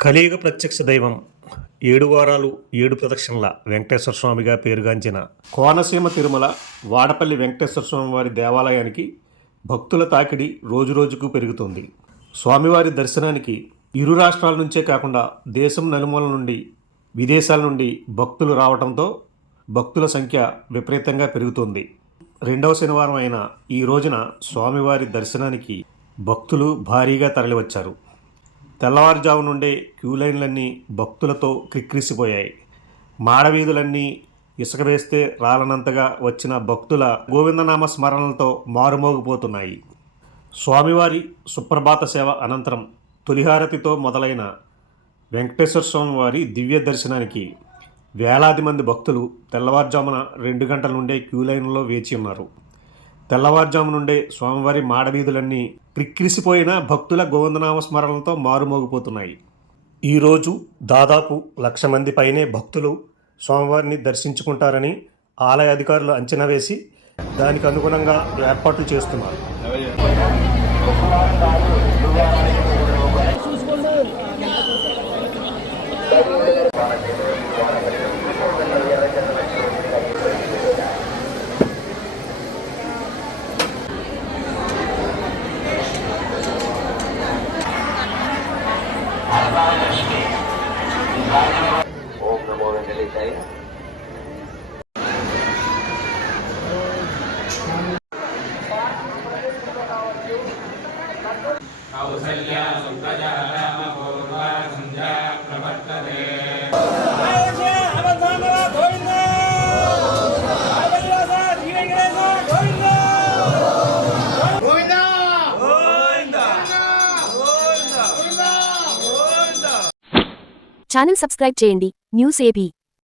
కలియుగ ప్రత్యక్ష దైవం ఏడు వారాలు ఏడు ప్రదక్షిణల వెంకటేశ్వర స్వామిగా పేరుగాంచిన కోనసీమ తిరుమల వాడపల్లి వెంకటేశ్వర స్వామి వారి దేవాలయానికి భక్తుల తాకిడి రోజురోజుకు పెరుగుతుంది. స్వామివారి దర్శనానికి ఇరు రాష్ట్రాల నుంచే కాకుండా దేశం నలుమూల నుండి విదేశాల నుండి భక్తులు రావడంతో భక్తుల సంఖ్య విపరీతంగా పెరుగుతుంది. రెండవ శనివారం అయిన ఈ రోజున స్వామివారి దర్శనానికి భక్తులు భారీగా తరలివచ్చారు. తెల్లవారుజాము నుండే క్యూ లైన్లన్నీ భక్తులతో క్రిక్రిసిపోయాయి మాడవీధులన్నీ ఇసుక వేస్తే రాలనంతగా వచ్చిన భక్తుల గోవిందనామ స్మరణలతో మారుమోగిపోతున్నాయి. స్వామివారి సుప్రభాత సేవ అనంతరం తొలిహారతితో మొదలైన వెంకటేశ్వర స్వామి వారి దివ్య దర్శనానికి వేలాది మంది భక్తులు తెల్లవారుజామున రెండు గంటల నుండే క్యూ లైన్లో వేచి ఉన్నారు. తెల్లవారుజాము నుండే స్వామివారి మాడవీధులన్నీ క్రిక్కిరిసిపోయిన భక్తుల గోవిందనామ స్మరణలతో మారుమోగిపోతున్నాయి. ఈరోజు దాదాపు లక్ష మంది పైనే భక్తులు స్వామివారిని దర్శించుకుంటారని ఆలయ అధికారులు అంచనా వేసి దానికి అనుగుణంగా ఏర్పాట్లు చేస్తున్నారు. ఓం నమో కౌసల్యా సుప్రజా రామ సంధ్యా ప్రవర్తతే ఛానల్ సబ్స్క్రైబ్ చేయండి న్యూస్ ఏబీ